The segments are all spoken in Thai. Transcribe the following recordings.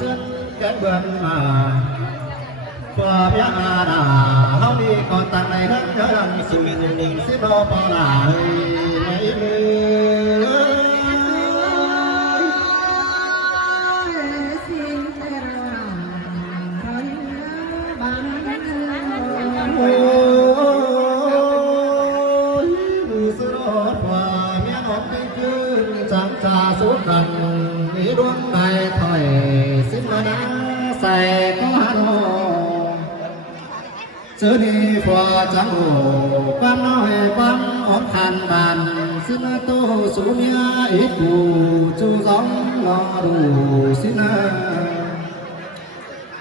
chân cái vườn mà vừa biết à đà hao đi còn tặng này hết nhớ rằng sự mình sẽ đo bao là mấy suốt gần đi đuông tay thời xin mà đã xài có hát hồ chớ đi phò trắng hồ quan nói quan ốm khăn bàn xin tô số mía ít cù chu gióng lo đủ xin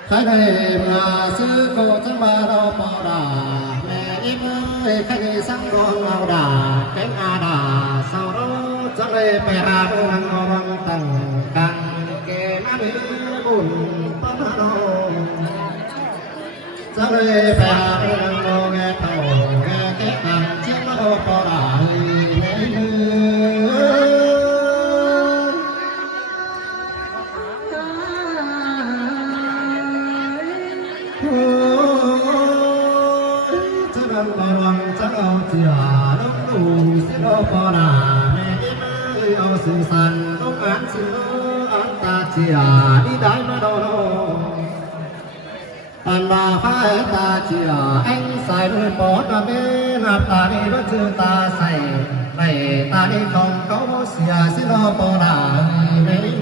khai này mà sư cô chẳng ba đâu bỏ đà mẹ em ơi khai này sáng con lao đà cánh đà sau đó chẳng đây phải hà đô hàng ngò bằng tầng càng kê má đi buồn tóm đồ chẳng đây phải hà đô hàng ngò nghe thầu nghe cái càng chiếc má đô bỏ đà sự sàn đông án sự án ta chia đi đái mà đâu đâu tàn bà phai ta chia anh xài đôi bó ta bên hạp ta đi bất chư ta xài này ta đi không có xìa xin lo bó đà mấy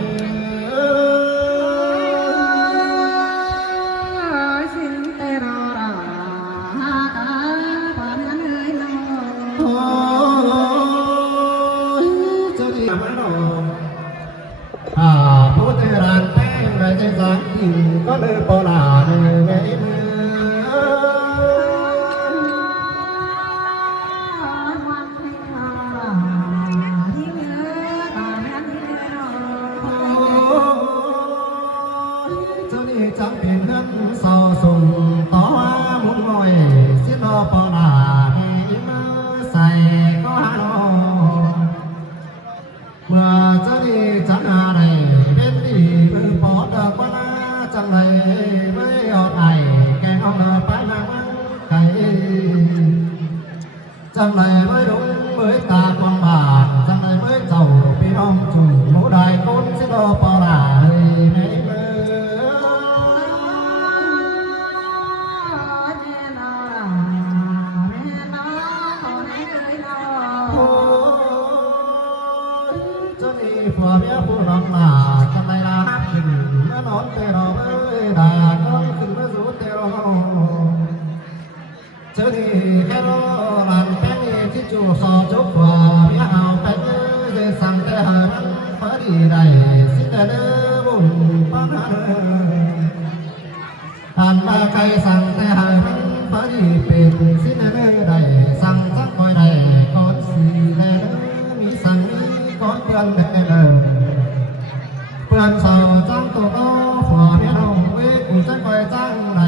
có nơi bỏ là ngày cho đi chẳng tiền hơn sau sùng tó muốn ngồi xin lo bỏ là xài có hà nội mà cho đi chẳng hà này bên đi bỏ được qua chẳng này với họ này cái ông là phải mang cái chẳng này với đúng với ta con bà chẳng này với giàu vì ông chủ mẫu đài côn sẽ lo bao là mấy cho đi phở bé phụ lòng là chẳng này là hát tình nó nói về nó đà conขึ้นมาสู่เตโรเจอที่แค่รอหลังแป้งที่จู่สอบจบว่าไม่เอาแป้งจะสั่งแต่หามันพอดีได้สิแต่เดิมบุญป้าผ่านมาใครสั่งแต่หามันพอดีเป็นสิแต่เดิมได้สั่งสักหน่อยได้ก่อนสิแต่เดิมมีสั่งก่อนเพื่อนแต่เดิมเพื่อนสาวจังตัวโตหัวเมียน้องเว้กูจะคอยจังไหน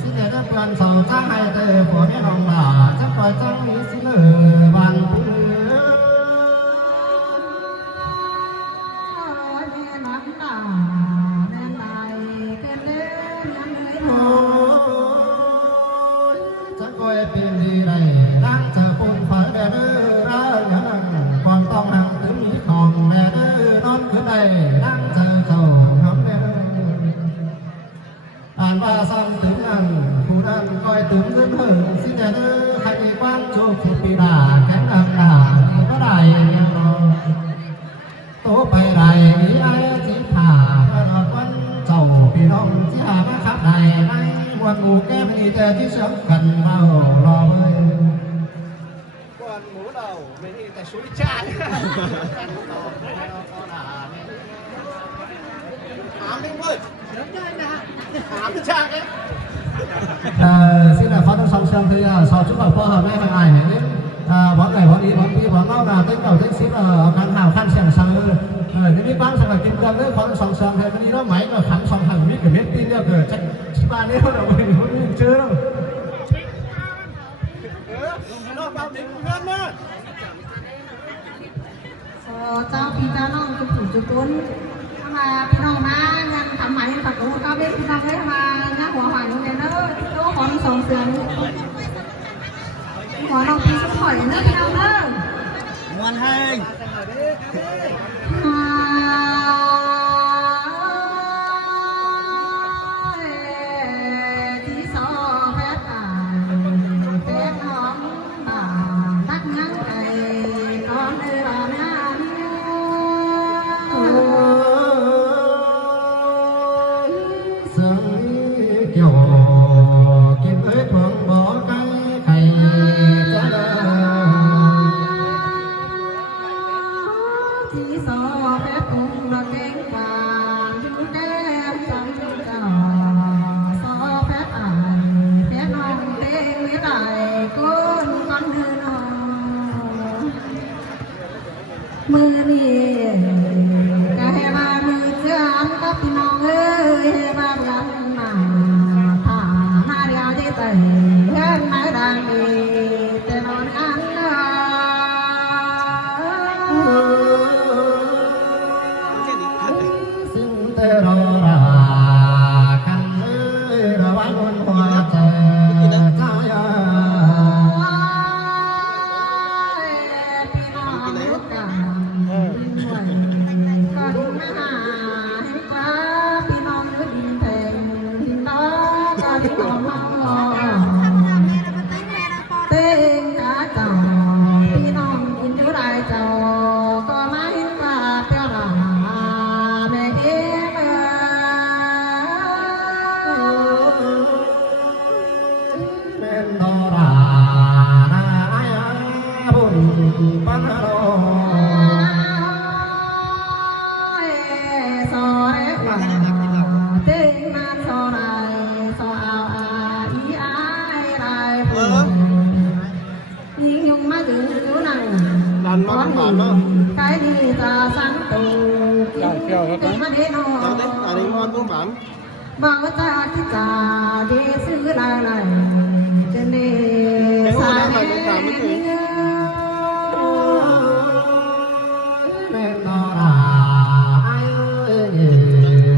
สิเดชเพื่อนสาวจังให้เธอหัวเมียน้องหล่าจะคอยจังนี้สิเลยวันเพื่จะคอยเป็นดีไรนั่งจะปนฝ่ายแดดร้ายอย่างก่อนต้องนั่งถึงมีของแดดนอนขึ้นได้นั่งจะvà sang tướng ăn phù đan coi tướng dân hưởng xin để hãy quan chúc phật bị đà cánh đằng đà có đài tố bài đài ý ai chỉ thả và quan chầu bị đông chỉ hà các khắp đài nay buồn ngủ kem đi tè chỉ sớm cần vào lò bơi buồn ngủ đầu mình đi tại suối cha ám đi ơi xin là phó tổng song song thì sau chúng bảo phó hợp với hàng ngày đến bọn này bọn đi bọn ngao là tính cầu tính xíu là căn hào khăn xem sang cái biết bán sang là kim cương đấy phó tổng song song thì đi nó máy mà khăn song hàng biết cái biết tin được rồi chắc chỉ ba nếu là mình không chưa đâu nó bao tính hơn nữa cháu thì cháu nó chụp thủ chụp tuấn mà cái nó mà ngăn thắm máy ส่งเสียงขอน้องพี่สักหน่อยนะพี่น้องเด้อมวนให้ที่สอแพทย์แพทย์น้องตักงั้งไก่ก้อนเรือน้ำที่สอแพทย์คงละเก่งกว่าอยู่แก้มจำเจ้าสอแพทย์แพทย์น้องเต้งไม่ได้ก้นก้อนเนื้อน้องมือนี่ก็ให้มามือเจ้ากับพี่น้องเอ้ยให้มากันมาถ้ามาเดียวที่ใจเห็นไม่ดังดีแต่นอนอันเต้งกาเจ้าพี่น้องกินจุไรเจ้าก็ไม่ว่าเปรี้ยวหนาแม่เอ๋แม่นอรานาอายาบุญปันโรสอเอ๋ว่าเต้งมาสอไรสอเอาอีอายไรยิ่งยงมาถึงจุนังร้อนcái đi ta sáng tù cái mà đến nó bảo ta cái trà đi xứ lại này trên đi xa nên nó là ai ơi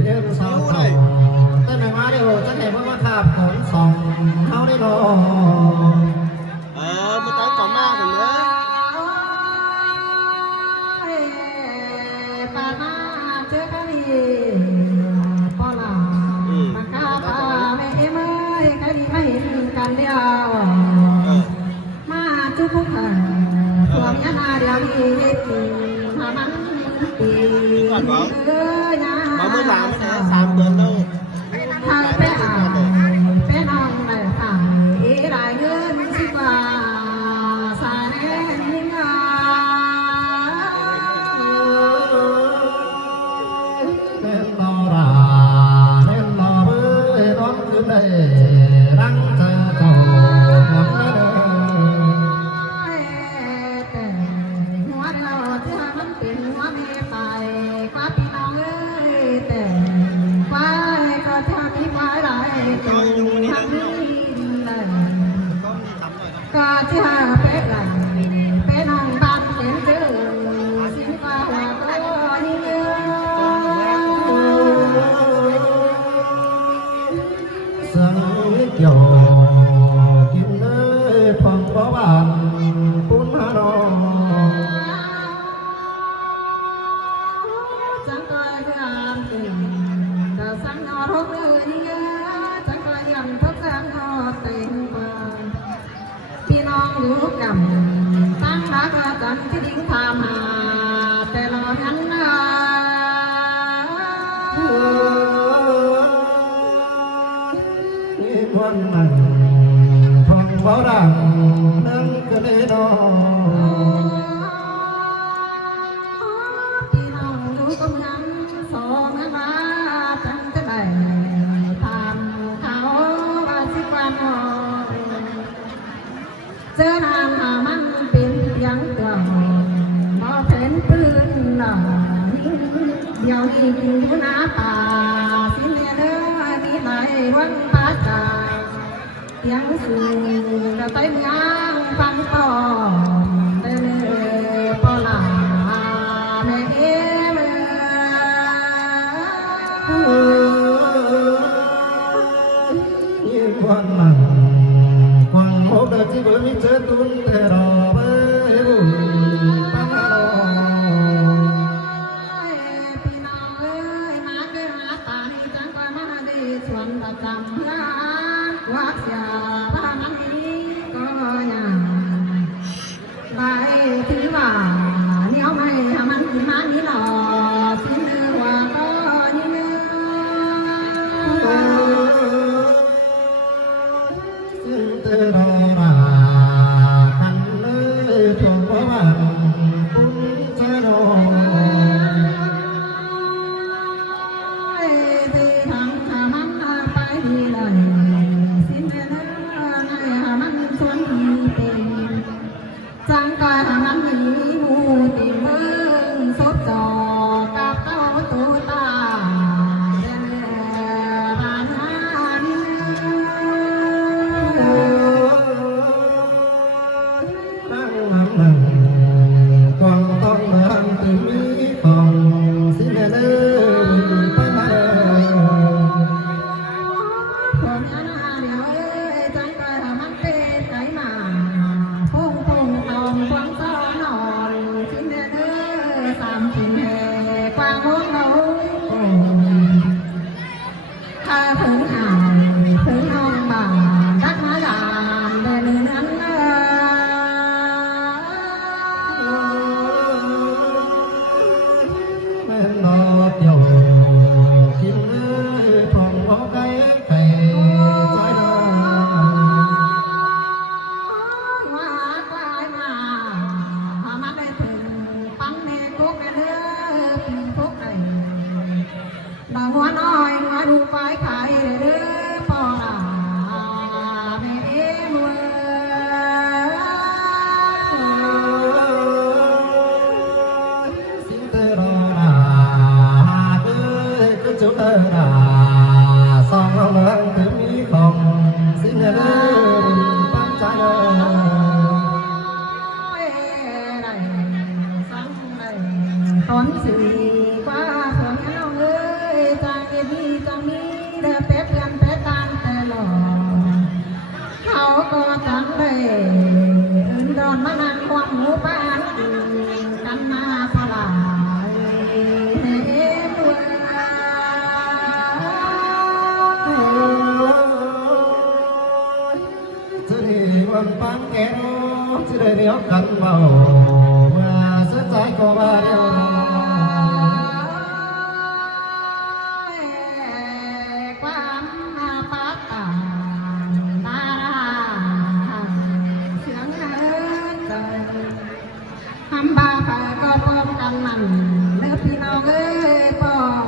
nhưng sao này tên này má đều chắc này mới bắt gặp cuốn sòng thao đi đồ mới tới còn ma rồi nữaกันเดียวมาทุกผู้ผ่านพวกยันอาเดียวมีปีหามันปีเอ้ยนะ mà mới làm cái này 3 tuần đâu ทางไปหาไปนอนไปฝ่ายได้เงินสิกว่าสาแน่นิ่งเดินรอราเดินรอเบื่อร้อนขึ้นได้รังเธอเจ้าหัวแต่หัวเราที่มันเป็นหัวเมียไปกว่าพี่น้องเอ้ยแต่ควายก็ที่มีควายหลายตัวทำนี่เลยก็ที่หาเป็ดไหลเป็ดน้องบ้านเป็นเจ้าสิ่งว่าหัวก็ยิ่งเยอะสังเกี่ยวกินเลยพองบ่บานปุ้นหาดองจังก็ยามตื่นก็สังนอทุกเลยเยอะจังก็ยามทุกสังนอเต็มบ้านพี่น้องรู้กันตั้งรักจันที่ดิ้งทำหาแต่เราหันหน้าวันนั้นทองเบาดังนั่งก็ได้นอนพี่น้องรู้กำลังสองมาจังจะได้ทำเขาว่าสิวันนอนเจอนางหามันเป็นยังตัวบ่เป็นปืนหน่อเดี๋ยวนี้อยู่หน้าป่าสิเนเด้อที่ไหนวันป่าจ่ายังสูงกระต่ายเมืองฟังต่อเดินปอลาแม่เอ๋เมืองวันนั้น ที่เบอร์มิเจอตุนเธอรอเบอร์บุญปังรอ พี่น้องเอ้ยมาเกิดมาตายจังก็มาดีชวนประจำร้านวัดยาบ้านนี้ก็ยังได้ถือว่าเหนียวไม่มันมันนี่หล่อสิ้นเดือนว่าก็ยิ่งเนื้อ ซึ่งเธอรอราคันเลยทวงว่ามันปุ้นเธอรอ ที่ทางข้ามันไปดีเลยสิ้นเดือนในมันชวนเป็นจังกายมันมีมูติเมืองซบจอกับเต้าตูตาเดินผ่านหานี่ นั่งนั่งกวางต้องเมืองที่มีของสิเนเนปังรอ ผมยันหาเดียวเอ้ยจังกายมันเป็นไก่มาพุ่งพุ่งตอมควงซ้อนนอนสิ้นเดือนสามสิบแห่กวางหัวเราถ้าถึงอ่าวถึงน้องบ่ารักมาดามเดินนั้นเลย นอดโยกินเลยพองหัวไก่ไก่ใจดา ว่ากลายมาหามาได้ถึงปังเนกุกเนื้อปีทุกไก่ดาวหัวน้อยหัวดูไฟไข่เด้อปอลาแม่เอ็มเว สิเตอรอราเอ้ยก็จุเตอราสองเราเมืองถึงมีของสิเนเนปังใจเนอ ตอนสี่กว่าเพื่อนน้องเอ้ยจังเอวีจังนี้เด้อเป็ดเพื่อนเป็ดตามแต่หลอเขาก็จังได้อื่นดอนมานั่งความหมู่บ้านกันมาพลายเอ็มเว้ย จะได้วันปังแก้วจะได้เดียวกันเบาเมื่อเสียใจก็ว่าเดียว ความปักตาตาเสียงเอิญใจทำบาปก็ป้องกันมันเลือพี่น้องเอ้ยป้อง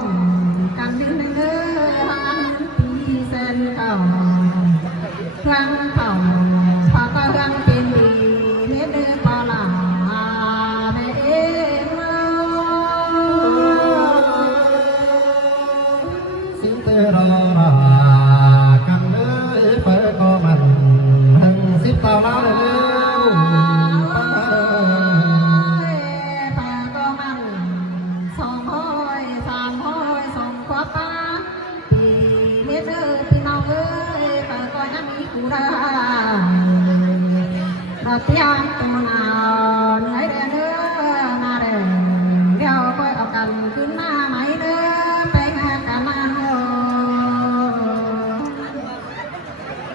กันดึงในเนื้อหันปีเส้นเก่าครั้งเก่าพอก็ครั้งเป็นดีเนื้อเดือปลาแม่เอ็ม สิเตอรอรากันเลยเปิดก็มันทั้งสิบเต่าล้าเลยปังเออ ปาก็มันสองห้อยสามห้อยสองขวบป้าปีเมตรพี่น้องเอ้ยปาก็ยังมีกูได้เราเตรียมตัวหนาวเหนื่อยเด้อเด้อมาเด้อเดี๋ยวค่อยเอากันขึ้นมาไหมเด้อไปหากันมาโห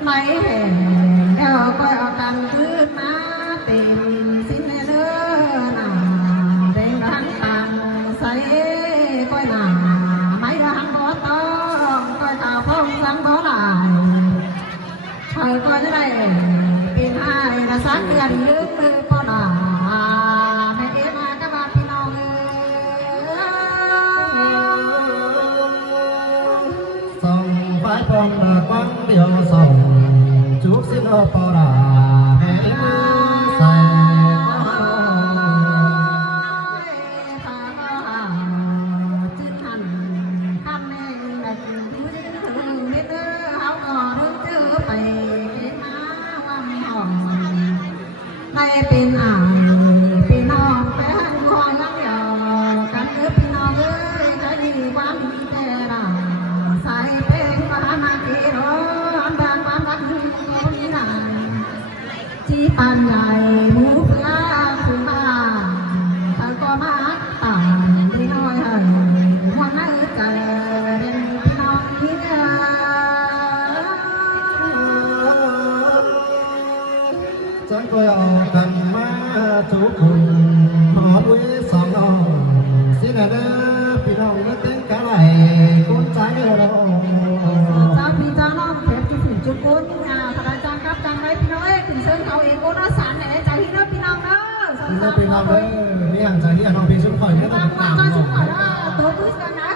ไม่เห็นเดี๋ยวค่อยเอากันขึ้นมาเต็มสิ้นเด้อหนาเด้งหันตังใส่ค่อยหนาไม่ได้หันบ่ต้องค่อยข่าวพงสังบ่หลายเธอก็จะได้เป็นไอ้ละสักเดือนลืมมือปอดาแม่เอ็มมากับบ้านพี่น้องเอ้ย ส่องไฟปองดากวังเดียวส่องจุกสินอปอราแม่มือใส่ เป็นอ่างพี่น้องแฟนคอยลังยอกันเด้อพี่น้องเอ้ยใจดีความมีแต่ละใส่เป็นมานาทีร้อนบางความรักก็มีนาน มาตายพี่น้อยหัวหน้าใจเด่นพี่น้องนี่เด้อ ฉันก็เอากันมาทุกคนหอมวิสองน้องสินะเด้อพี่น้องก็เต้นกันไหลคนใจเรา จ้าพี่จ้าน้องเพชรจุดจุดกุนพระอาจารย์ครับจังไรพี่น้องถึงเชิญเขาเองโอ้น้าสารไหนใจพี่น้องพี่น้องเด้อ พี่น้องเด้อนี่อย่างใจที่น้องพี่ชุดข่อยนี่ บางวันก็ชุดข่อยตัวพื้นกันนะ